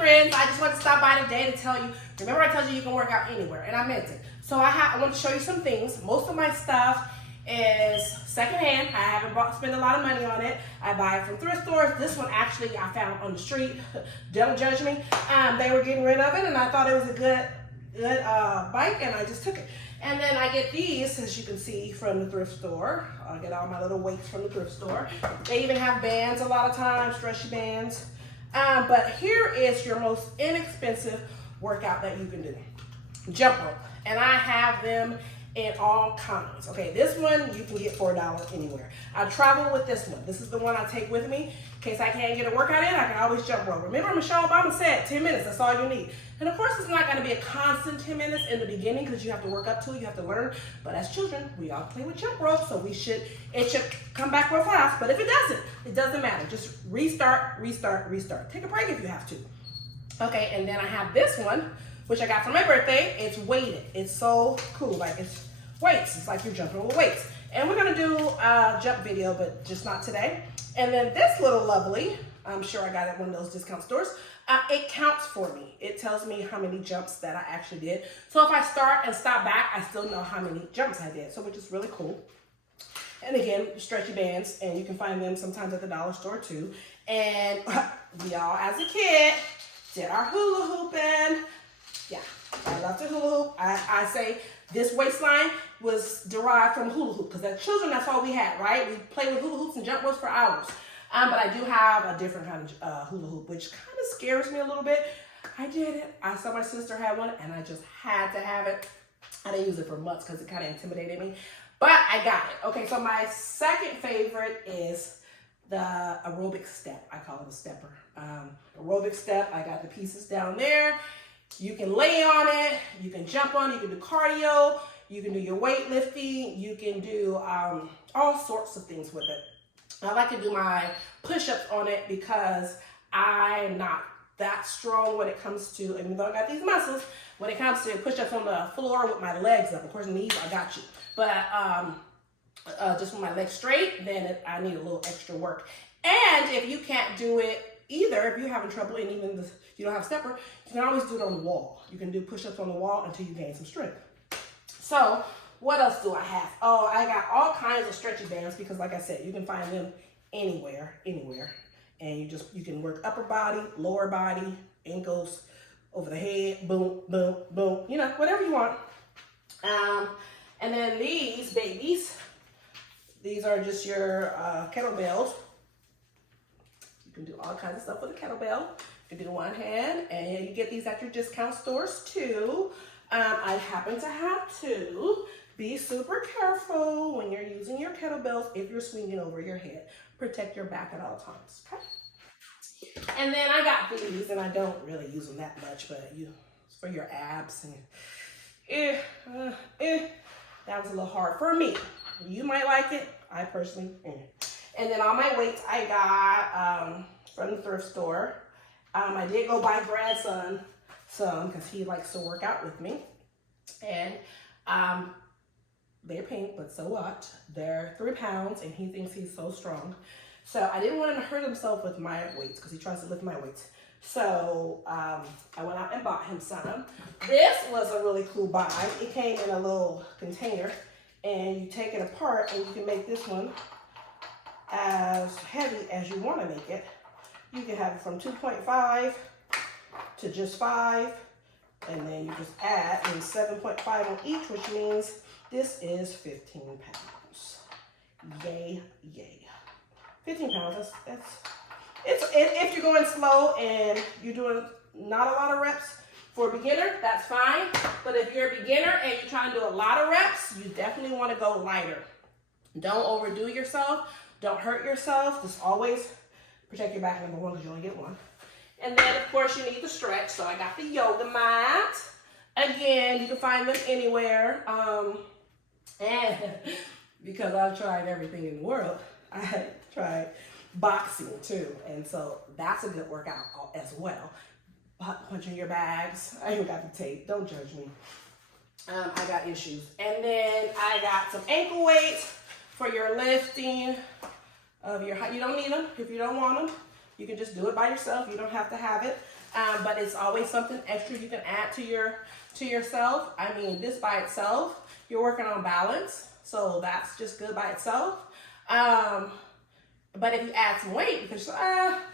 friends, I just wanted to stop by today to tell you, remember I told you you can work out anywhere, and I meant it. So I want to show you some things. Most of my stuff is secondhand. I haven't spent a lot of money on it. I buy it from thrift stores. This one actually I found on the street. Don't judge me. They were getting rid of it, and I thought it was a good bike, and I just took it. And then I get these, as you can see, from the thrift store. I get all my little weights from the thrift store. They even have bands a lot of times, stretchy bands. But here is your most inexpensive workout that you can do. Jump rope. And I have them in all kinds. Okay, this one you can get for $1 anywhere. I travel with this one. This is the one I take with me. In case I can't get a workout in, I can always jump rope. Remember Michelle Obama said 10 minutes, that's all you need. And of course it's not gonna be a constant 10 minutes in the beginning because you have to work up to it, you have to learn. But as children, we all play with jump rope, so it should come back real fast. But if it doesn't matter. Just restart, restart, restart. Take a break if you have to. Okay, and then I have this one, which I got for my birthday. It's weighted. It's so cool. Like it's weights. It's like you're jumping with weights. And we're gonna do a jump video, but just not today. And then this little lovely, I'm sure I got it at one of those discount stores. It counts for me. It tells me how many jumps that I actually did. So if I start and stop back, I still know how many jumps I did. So which is really cool. And again, stretchy bands, and you can find them sometimes at the dollar store too. And we all, as a kid, did our hula hooping. Yeah, I love to hula hoop. I say this waistline was derived from hula hoop because as children, that's all we had, right? We played with hula hoops and jump ropes for hours. But I do have a different kind of hula hoop, which kind of scares me a little bit. I did it. I saw my sister had one, and I just had to have it. I didn't use it for months because it kind of intimidated me, but I got it. Okay, so my second favorite is the aerobic step. I call it a stepper. Aerobic step, I got the pieces down there. You can lay on it, you can jump on it, you can do cardio, you can do your weightlifting, you can do all sorts of things with it. I like to do my push-ups on it because I'm not that strong when it comes to, even though I got these muscles, when it comes to push-ups on the floor with my legs up. Of course, knees, I got you. But just with my legs straight, then I need a little extra work. And if you can't do it either, if you're having trouble and even you don't have a stepper, you can always do it on the wall. You can do push-ups on the wall until you gain some strength. So what else do I have? Oh, I got all kinds of stretchy bands because like I said, you can find them anywhere. And you can work upper body, lower body, ankles, over the head, boom, boom, boom, you know, whatever you want. And then these babies, these are just your kettlebells. You can do all kinds of stuff with a kettlebell. You can do one hand, and you get these at your discount stores too. I happen to have two. Be super careful when you're using your kettlebells if you're swinging over your head. Protect your back at all times, okay? And then I got these, and I don't really use them that much, but it's for your abs. And that was a little hard for me. You might like it. I personally. And then all my weights I got from the thrift store. I did go buy grandson some because he likes to work out with me. And they're pink, but so what? They're 3 pounds, and he thinks he's so strong. So I didn't want him to hurt himself with my weights because he tries to lift my weights. So I went out and bought him some. This was a really cool buy. It came in a little container, and you take it apart, and you can make this one as heavy as you want to make it. You can have it from 2.5 to just 5, and then you just add 7.5 on each, which means this is 15 pounds. Yay, yay. 15 pounds, if you're going slow and you're doing not a lot of reps for a beginner, that's fine. But if you're a beginner and you're trying to do a lot of reps, you definitely want to go lighter. Don't overdo yourself. Don't hurt yourself. Just always protect your back, number one, because you only get one. And then, of course, you need the stretch. So I got the yoga mat. Again, you can find them anywhere. And because I've tried everything in the world, I tried boxing too. And so that's a good workout as well. Punching your bags. I even got the tape. Don't judge me. I got issues. And then I got some ankle weights for your lifting of your, you don't need them if you don't want them. You can just do it by yourself. You don't have to have it. but it's always something extra you can add to yourself. I mean, this by itself, you're working on balance, so that's just good by itself. But if you add some weight, because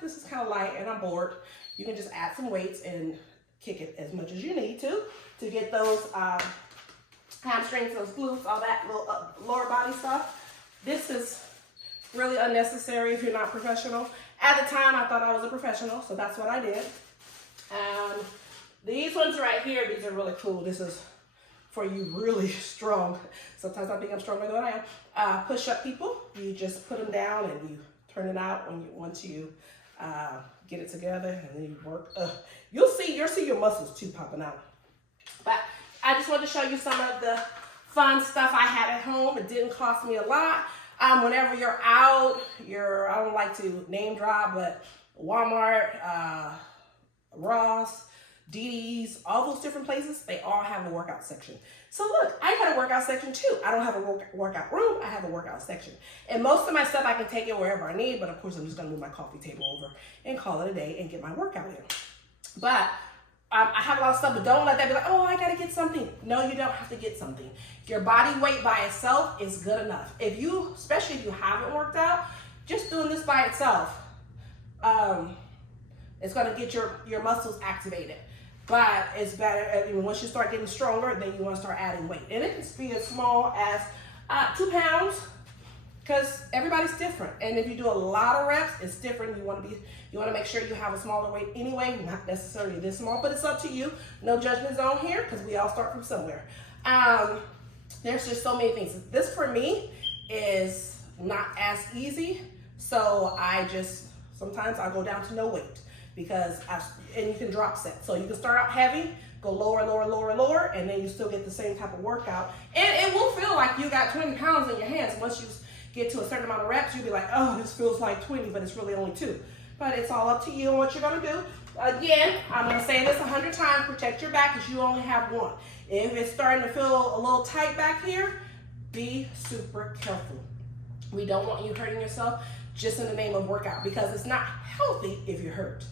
this is kind of light and I'm bored, you can just add some weights and kick it as much as you need to get those hamstrings, those glutes, all that little lower body stuff. This is really unnecessary if you're not professional. At the time, I thought I was a professional, so that's what I did. These ones right here, these are really cool. This is for you really strong. Sometimes I think I'm stronger than I am. Push-up people, you just put them down and you turn it out once you get it together, and then you work. You'll see your muscles too popping out. But I just wanted to show you some of the fun stuff I had at home. It didn't cost me a lot. Whenever you're out, I don't like to name drop, but Walmart, Ross, DD's, all those different places, they all have a workout section. So look, I got a workout section too. I don't have a workout room, I have a workout section. And most of my stuff, I can take it wherever I need, but of course I'm just gonna move my coffee table over and call it a day and get my workout in. But I have a lot of stuff, but don't let that be like, oh, I gotta get something. No, you don't have to get something. Your body weight by itself is good enough. Especially if you haven't worked out, just doing this by itself, it's gonna get your muscles activated. But it's better, once you start getting stronger, then you wanna start adding weight. And it can be as small as 2 pounds, because everybody's different. And if you do a lot of reps, it's different. You wanna make sure you have a smaller weight anyway, not necessarily this small, but it's up to you. No judgment zone here, because we all start from somewhere. There's just so many things. This for me is not as easy, so sometimes I go down to no weight, and you can drop set. So you can start out heavy, go lower, lower, lower, lower, and then you still get the same type of workout. And it will feel like you got 20 pounds in your hands. Once you get to a certain amount of reps, you'll be like, oh, this feels like 20, but it's really only 2. But it's all up to you and what you're gonna do. Again, I'm gonna say this 100 times, protect your back, because you only have one. If it's starting to feel a little tight back here, be super careful. We don't want you hurting yourself just in the name of workout, because it's not healthy if you're hurt.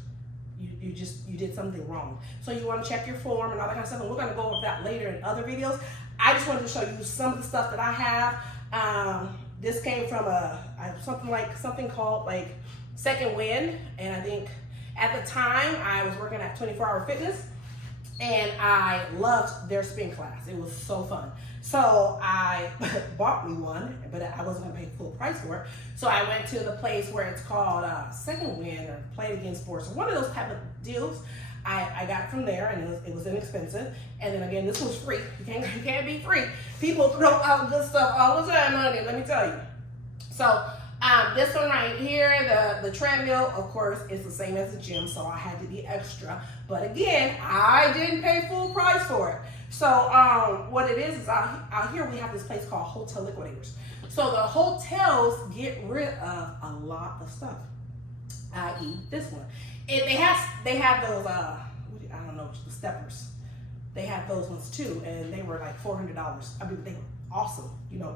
You did something wrong. So you want to check your form and all that kind of stuff, and we're going to go over that later in other videos. I just wanted to show you some of the stuff that I have. This came from something called like Second Wind, and I think at the time I was working at 24 Hour Fitness, and I loved their spin class. It was so fun. So I bought me one, but I wasn't gonna pay full price for it. So I went to the place where it's called Second Wind or Play It Again Sports, or one of those type of deals. I got it from there, and it was inexpensive. And then again, this was free. You can't be free. People throw out good stuff all the time, honey, let me tell you. So this one right here, the treadmill, of course, is the same as the gym, so I had to be extra. But again, I didn't pay full price for it. So what it is out here we have this place called Hotel Liquidators. So the hotels get rid of a lot of stuff, i.e. this one. They have those, I don't know, the steppers. They have those ones too, and they were like $400. I mean, they were awesome,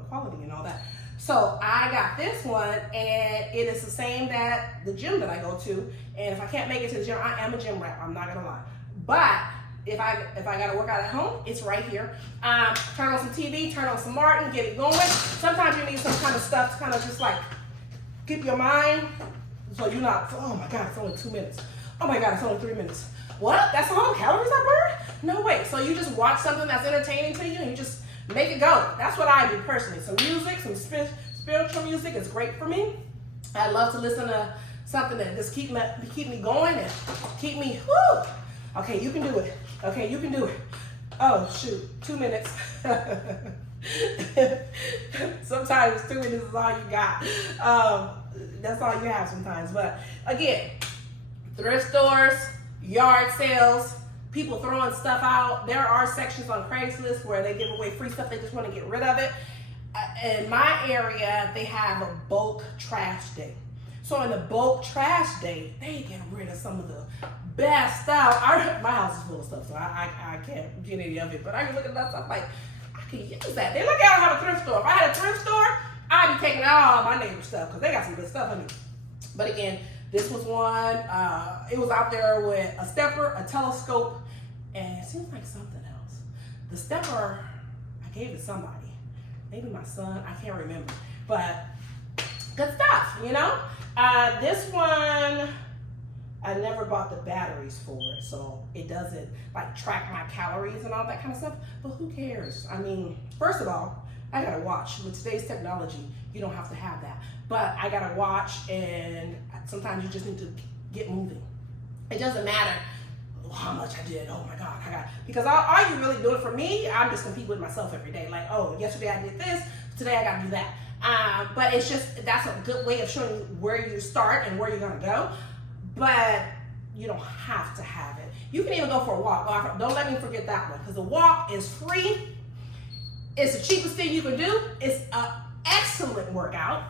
quality and all that. So I got this one, and it is the same that the gym that I go to. And if I can't make it to the gym, I am a gym rat, I'm not gonna lie. But if I gotta work out at home, it's right here. Turn on some TV, turn on some Martin, get it going. Sometimes you need some kind of stuff to kind of just like keep your mind, so you're not, oh my God, it's only 2 minutes. Oh my God, it's only 3 minutes. What? That's all calories I burn? No way. So you just watch something that's entertaining to you and you just make it go. That's what I do personally. Some music, some spiritual music is great for me. I love to listen to something that just keep me going and keep me, whoo. Okay, you can do it. Okay, you can do it. Oh, shoot, 2 minutes. Sometimes 2 minutes is all you got. That's all you have sometimes. But again, thrift stores, yard sales, people throwing stuff out. There are sections on Craigslist where they give away free stuff. They just want to get rid of it. In my area, they have a bulk trash day. So in the bulk trash day, they get rid of some of the best stuff. My house is full of stuff, so I can't get any of it. But I can look at that stuff like, I can use that. They look out, I have a thrift store. If I had a thrift store, I'd be taking all my neighbor's stuff because they got some good stuff in it. But again, This was one. It was out there with a stepper, a telescope, and it seems like something else. The stepper, I gave it to somebody. Maybe my son, I can't remember. But good stuff, you know? This one, I never bought the batteries for it, so it doesn't like track my calories and all that kind of stuff, but who cares? I mean, first of all, I got a watch. With today's technology, you don't have to have that. But I got a watch, and sometimes you just need to get moving. It doesn't matter how much I did. Oh my God, because all you really doing for me, I'm just competing with myself every day. Like, oh, yesterday I did this, today I gotta do that. But it's just, that's a good way of showing you where you start and where you're gonna go. But you don't have to have it. You can even go for a walk. Don't let me forget that one, because the walk is free. It's the cheapest thing you can do. It's an excellent workout.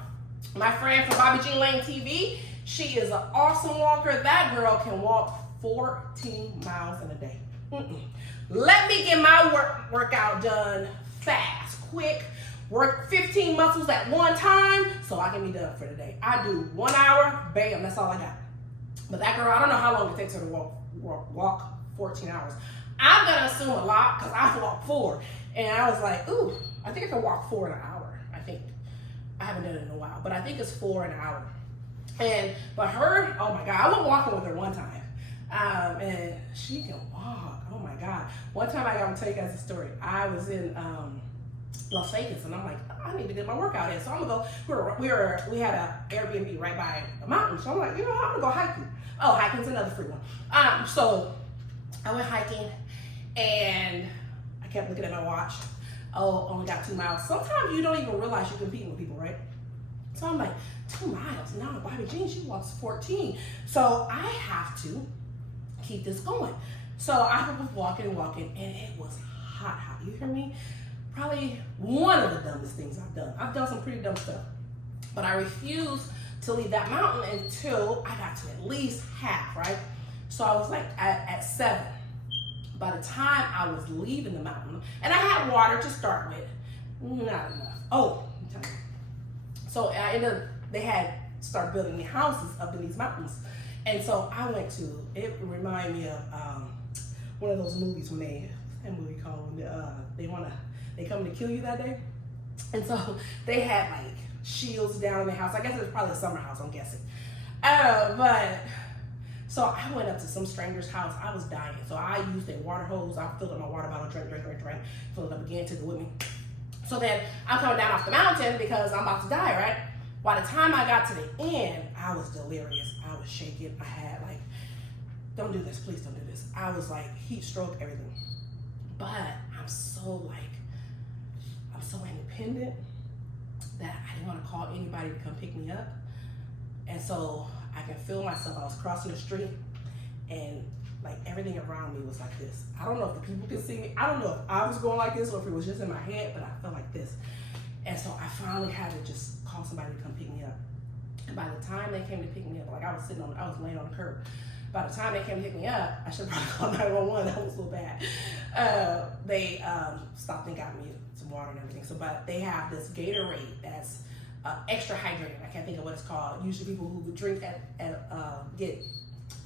My friend from Bobby Jean Lane TV, she is an awesome walker. That girl can walk 14 miles in a day. Let me get my workout done fast, quick. Work 15 muscles at one time so I can be done for the day. I do 1 hour, bam, that's all I got. But that girl, I don't know how long it takes her to walk 14 hours. I'm gonna assume a lot because I walked 4. And I was like, ooh, I think I can walk 4 in an hour, I think. I haven't done it in a while, but I think it's 4 in an hour. But her, oh my God, I went walking with her one time. And she can walk, oh my God. One time, I gotta tell you guys a story. I was in Las Vegas, and I'm like, I need to get my workout in. So I'm gonna go, we had an Airbnb right by a mountain. So I'm like, you know what, I'm gonna go hiking. Oh, hiking's another free one. So I went hiking, and I kept looking at my watch. Oh, only got 2 miles. Sometimes you don't even realize you're competing with people, right? So I'm like, 2 miles. Now Bobby Jean, she walks 14. So I have to keep this going. So I was walking, and it was hot. You hear me? Probably one of the dumbest things I've done. I've done some pretty dumb stuff. But I refused to leave that mountain until I got to at least half, right? So I was like at 7. By the time I was leaving the mountain, and I had water to start with, not enough. Oh, I'm telling you. So I ended up, they had started building the houses up in these mountains. And so I went to, it reminded me of one of those movies when that movie called, they come to kill you that day. And so they had like shields down in the house. I guess it was probably a summer house, I'm guessing. So I went up to some stranger's house. I was dying. So I used a water hose. I filled up my water bottle, drank, filled it up again, took it with me. So then I'm coming down off the mountain because I'm about to die, right? By the time I got to the end, I was delirious. I was shaking. I had like, don't do this, please don't do this. I was like heat stroke, everything. But I'm so independent that I didn't want to call anybody to come pick me up. And so I can feel myself. I was crossing the street, and like everything around me was like this. I don't know if the people could see me. I don't know if I was going like this or if it was just in my head, but I felt like this. And so I finally had to just call somebody to come pick me up. And by the time they came to pick me up, like I was laying on the curb. By the time they came to pick me up, I should have probably called 911. That was so bad. They stopped and got me some water and everything. So, but they have this Gatorade that's extra hydrated. I can't think of what it's called. Usually people who drink get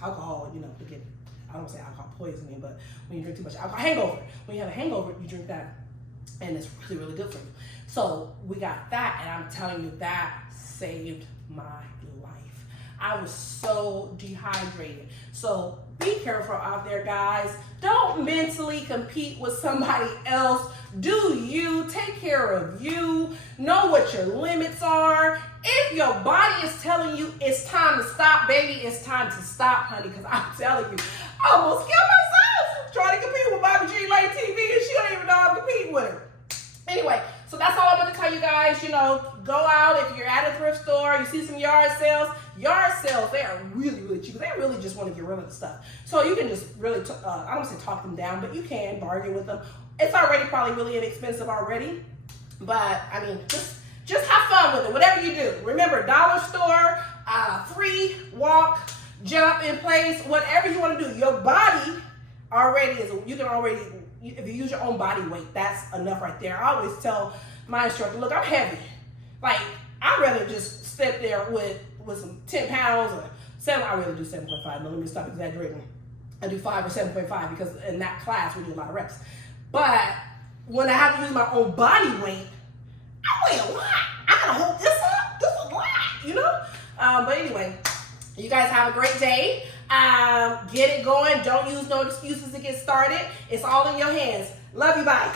alcohol, to get, I don't want to say alcohol poisoning, but when you drink too much alcohol, hangover. When you have a hangover, you drink that, and it's really, really good for you. So we got that, and I'm telling you, that saved my life. I was so dehydrated. So be careful out there, guys. Don't mentally compete with somebody else. Do you. Take care of you. Know what your limits are. If your body is telling you it's time to stop, baby, it's time to stop, honey, because I'm telling you, I almost killed myself trying to compete with Bobby Jean Lane TV, and she don't even know I'm competing with her. Anyway, so that's all I want to tell you guys. Go out if you're at a thrift store, you see some yard sales. Yard sales, they are really, really cheap. They really just want to get rid of the stuff. So you can just really, I don't want to say talk them down, but you can bargain with them. It's already probably really inexpensive already. But, I mean, just have fun with it, whatever you do. Remember, dollar store, free, walk, jump in place, whatever you want to do. Your body already is, you can already, if you use your own body weight, that's enough right there. I always tell my instructor, look, I'm heavy. Like, I'd rather just sit there with some 10 pounds or I really do 7.5. No, let me stop exaggerating. I do 5 or 7.5 because in that class we do a lot of reps. But when I have to use my own body weight, I weigh a lot. I gotta hold this up. This is a lot, you know? But anyway, you guys have a great day. Get it going. Don't use no excuses to get started. It's all in your hands. Love you. Bye.